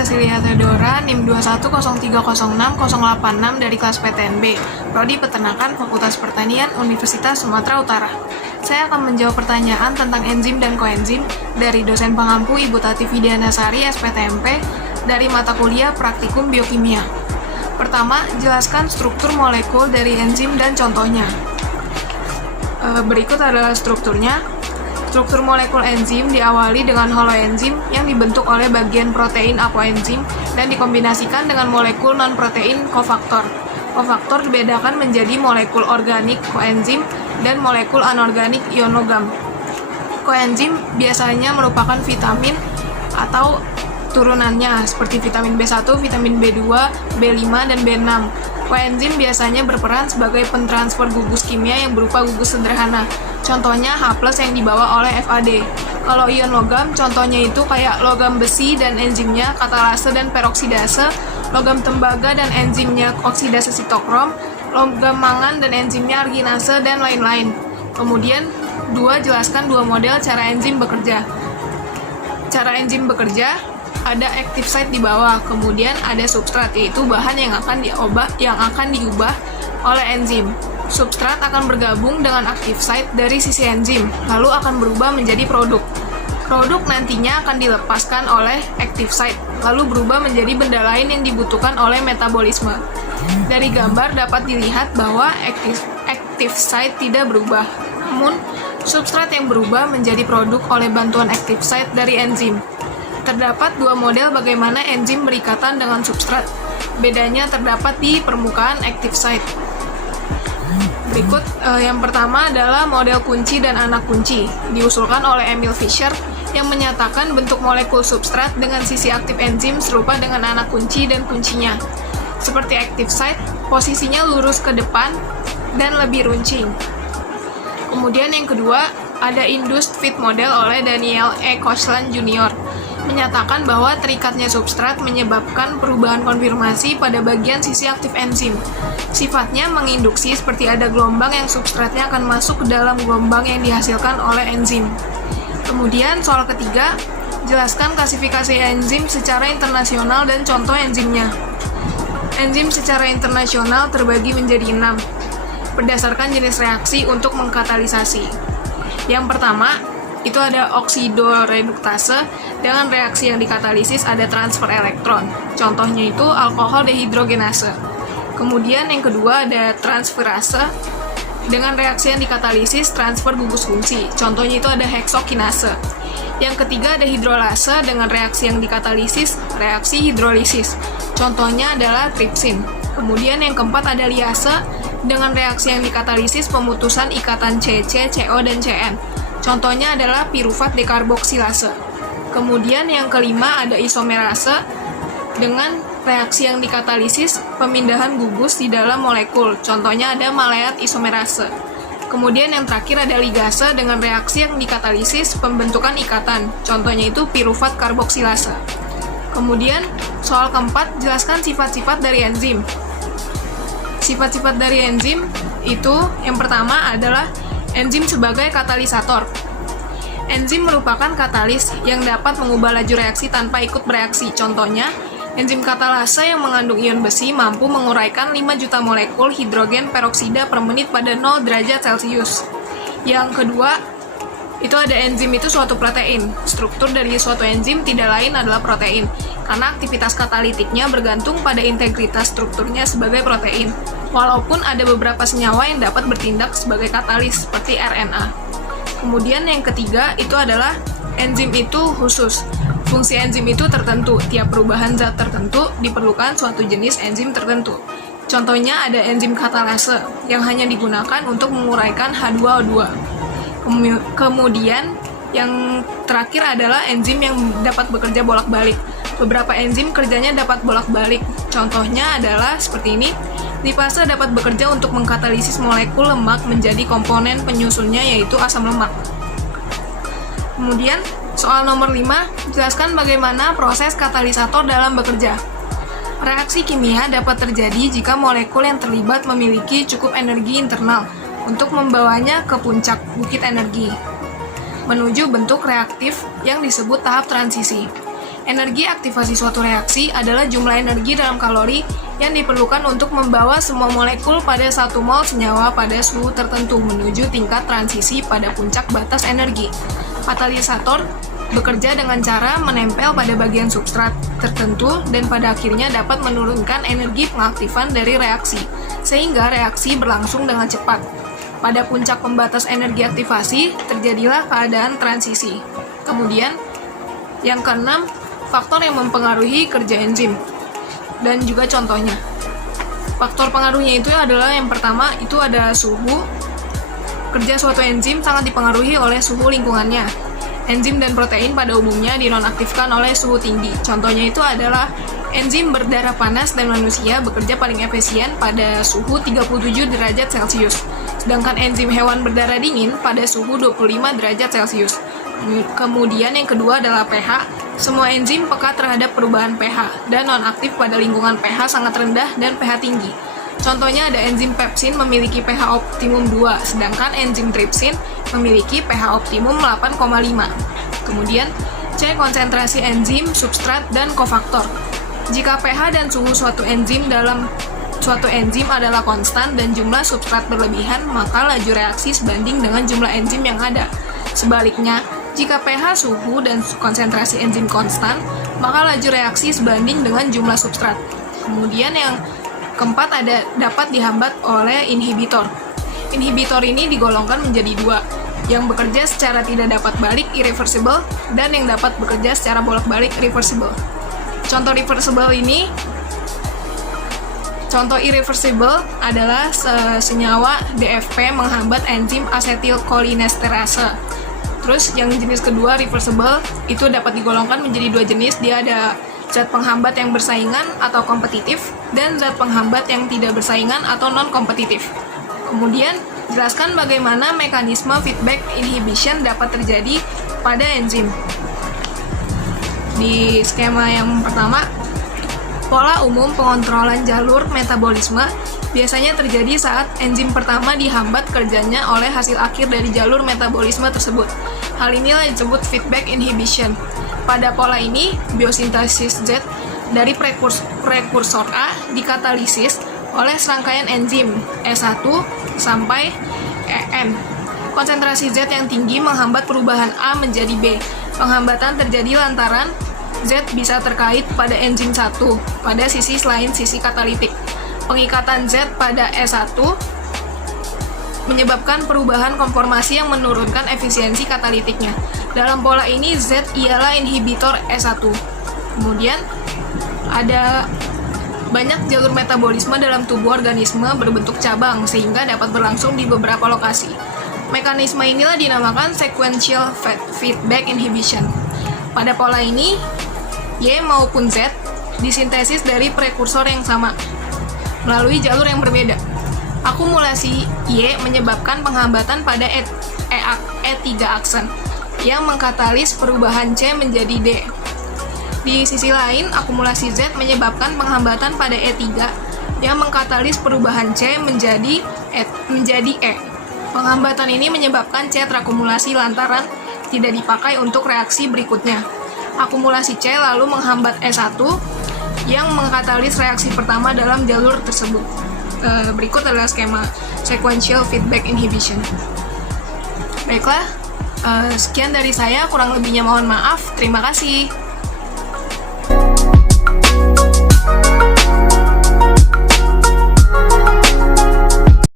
Cecilia Theodora, NIM 210306086 dari kelas PTNB, Prodi Peternakan Fakultas Pertanian Universitas Sumatera Utara. Saya akan menjawab pertanyaan tentang enzim dan koenzim dari dosen pengampu Ibu Tati Widianasari, SPTMP, dari mata kuliah Praktikum Biokimia. Pertama, jelaskan struktur molekul dari enzim dan contohnya. Berikut adalah strukturnya. Struktur molekul enzim diawali dengan holoenzim yang dibentuk oleh bagian protein apoenzim dan dikombinasikan dengan molekul non-protein kofaktor. Kofaktor dibedakan menjadi molekul organik koenzim dan molekul anorganik ionogam. Koenzim biasanya merupakan vitamin atau turunannya seperti vitamin B1, vitamin B2, B5, dan B6. Koenzim biasanya berperan sebagai pentransfer gugus kimia yang berupa gugus sederhana. Contohnya H+ yang dibawa oleh FAD. Kalau ion logam, contohnya itu kayak logam besi dan enzimnya katalase dan peroksidase, logam tembaga dan enzimnya oksidase sitokrom, logam mangan dan enzimnya arginase, dan lain-lain. Kemudian, jelaskan dua model cara enzim bekerja. Cara enzim bekerja, ada active site di bawah, kemudian ada substrat, yaitu bahan yang akan diubah oleh enzim. Substrat akan bergabung dengan active site dari sisi enzim, lalu akan berubah menjadi produk. Produk nantinya akan dilepaskan oleh active site, lalu berubah menjadi benda lain yang dibutuhkan oleh metabolisme. Dari gambar dapat dilihat bahwa active site tidak berubah, namun substrat yang berubah menjadi produk oleh bantuan active site dari enzim. Terdapat dua model bagaimana enzim berikatan dengan substrat. Bedanya terdapat di permukaan active site. Berikut yang pertama adalah model kunci dan anak kunci, diusulkan oleh Emil Fischer yang menyatakan bentuk molekul substrat dengan sisi aktif enzim serupa dengan anak kunci dan kuncinya. Seperti active site, posisinya lurus ke depan dan lebih runcing. Kemudian yang kedua, ada induced fit model oleh Daniel E. Koshland Jr. menyatakan bahwa terikatnya substrat menyebabkan perubahan konfirmasi pada bagian sisi aktif enzim. Sifatnya menginduksi seperti ada gelombang yang substratnya akan masuk ke dalam gelombang yang dihasilkan oleh enzim. Kemudian soal ketiga, jelaskan klasifikasi enzim secara internasional dan contoh enzimnya. Enzim secara internasional terbagi menjadi 6, berdasarkan jenis reaksi untuk mengkatalisasi. Yang pertama, itu ada oksidoreduktase. Dengan reaksi yang dikatalisis ada transfer elektron. Contohnya itu alkohol dehidrogenase. Kemudian yang kedua ada transferase. Dengan reaksi yang dikatalisis transfer gugus fungsi. Contohnya itu ada heksokinase. Yang ketiga ada hidrolase. Dengan reaksi yang dikatalisis reaksi hidrolisis. Contohnya adalah tripsin. Kemudian yang keempat ada liase. Dengan reaksi yang dikatalisis pemutusan ikatan CC, CO, dan CN. Contohnya adalah pirufat dekarboksilase. Kemudian yang kelima ada isomerase. Dengan reaksi yang dikatalisis pemindahan gugus di dalam molekul. Contohnya ada maleat isomerase. Kemudian yang terakhir ada ligase. Dengan reaksi yang dikatalisis pembentukan ikatan. Contohnya itu pirufat karboksilase. Kemudian soal keempat, jelaskan sifat-sifat dari enzim. Sifat-sifat dari enzim itu yang pertama adalah enzim sebagai katalisator. Enzim merupakan katalis yang dapat mengubah laju reaksi tanpa ikut bereaksi. Contohnya, enzim katalase yang mengandung ion besi mampu menguraikan 5 juta molekul hidrogen peroksida per menit pada 0 derajat Celcius. Yang kedua, itu ada enzim itu suatu protein. Struktur dari suatu enzim tidak lain adalah protein, karena aktivitas katalitiknya bergantung pada integritas strukturnya sebagai protein. Walaupun ada beberapa senyawa yang dapat bertindak sebagai katalis, seperti RNA. Kemudian yang ketiga itu adalah enzim itu khusus. Fungsi enzim itu tertentu. Tiap perubahan zat tertentu diperlukan suatu jenis enzim tertentu. Contohnya ada enzim katalase yang hanya digunakan untuk menguraikan H2O2. Kemudian yang terakhir adalah enzim yang dapat bekerja bolak-balik. Beberapa enzim kerjanya dapat bolak-balik. Contohnya adalah seperti ini. Lipase dapat bekerja untuk mengkatalisis molekul lemak menjadi komponen penyusunnya yaitu asam lemak. Kemudian, soal nomor 5, jelaskan bagaimana proses katalisator dalam bekerja. Reaksi kimia dapat terjadi jika molekul yang terlibat memiliki cukup energi internal untuk membawanya ke puncak bukit energi, menuju bentuk reaktif yang disebut tahap transisi. Energi aktivasi suatu reaksi adalah jumlah energi dalam kalori yang diperlukan untuk membawa semua molekul pada 1 mol senyawa pada suhu tertentu menuju tingkat transisi pada puncak batas energi. Katalisator bekerja dengan cara menempel pada bagian substrat tertentu dan pada akhirnya dapat menurunkan energi pengaktifan dari reaksi, sehingga reaksi berlangsung dengan cepat. Pada puncak pembatas energi aktivasi, terjadilah keadaan transisi. Kemudian, yang keenam, faktor yang mempengaruhi kerja enzim. Dan juga contohnya. Faktor pengaruhnya itu adalah yang pertama, itu ada suhu. Kerja suatu enzim sangat dipengaruhi oleh suhu lingkungannya. Enzim dan protein pada umumnya dinonaktifkan oleh suhu tinggi. Contohnya itu adalah enzim berdarah panas dan manusia bekerja paling efisien pada suhu 37 derajat Celcius. Sedangkan enzim hewan berdarah dingin pada suhu 25 derajat Celcius. Kemudian yang kedua adalah pH. Semua enzim peka terhadap perubahan pH dan nonaktif pada lingkungan pH sangat rendah dan pH tinggi. Contohnya ada enzim pepsin memiliki pH optimum 2, sedangkan enzim tripsin memiliki pH optimum 8,5. Kemudian C. Konsentrasi enzim, substrat, dan kofaktor. Jika pH dan suhu suatu enzim adalah konstan dan jumlah substrat berlebihan, maka laju reaksi sebanding dengan jumlah enzim yang ada. Sebaliknya, jika pH, suhu, dan konsentrasi enzim konstan, maka laju reaksi sebanding dengan jumlah substrat. Kemudian yang keempat dapat dihambat oleh inhibitor. Inhibitor ini digolongkan menjadi 2, yang bekerja secara tidak dapat balik irreversible dan yang dapat bekerja secara bolak-balik reversible. Contoh irreversible adalah senyawa DFP menghambat enzim asetilkolinesterase. Terus yang jenis kedua reversible itu dapat digolongkan menjadi 2 jenis. Dia ada zat penghambat yang bersaingan atau kompetitif dan zat penghambat yang tidak bersaingan atau non-kompetitif. Kemudian jelaskan bagaimana mekanisme feedback inhibition dapat terjadi pada enzim. Di skema yang pertama, pola umum pengontrolan jalur metabolisme biasanya terjadi saat enzim pertama dihambat kerjanya oleh hasil akhir dari jalur metabolisme tersebut. Hal inilah disebut feedback inhibition. Pada pola ini, biosintesis Z dari prekursor A dikatalisis oleh serangkaian enzim E1 sampai En. Konsentrasi Z yang tinggi menghambat perubahan A menjadi B. Penghambatan terjadi lantaran Z bisa terkait pada enzim 1 pada sisi selain sisi katalitik. Pengikatan Z pada E1 menyebabkan perubahan konformasi yang menurunkan efisiensi katalitiknya. Dalam pola ini, Z ialah inhibitor E1. Kemudian, ada banyak jalur metabolisme dalam tubuh organisme berbentuk cabang, sehingga dapat berlangsung di beberapa lokasi. Mekanisme inilah dinamakan sequential feedback inhibition. Pada pola ini, Y maupun Z disintesis dari prekursor yang sama melalui jalur yang berbeda. Akumulasi Y menyebabkan penghambatan pada E3 aksen yang mengkatalis perubahan C menjadi D. Di sisi lain, akumulasi Z menyebabkan penghambatan pada E3 yang mengkatalis perubahan C menjadi E. Penghambatan ini menyebabkan C terakumulasi lantaran tidak dipakai untuk reaksi berikutnya. Akumulasi C lalu menghambat E1 yang mengkatalis reaksi pertama dalam jalur tersebut. Berikut adalah skema sequential feedback inhibition. Baiklah, sekian dari saya, kurang lebihnya mohon maaf. Terima kasih.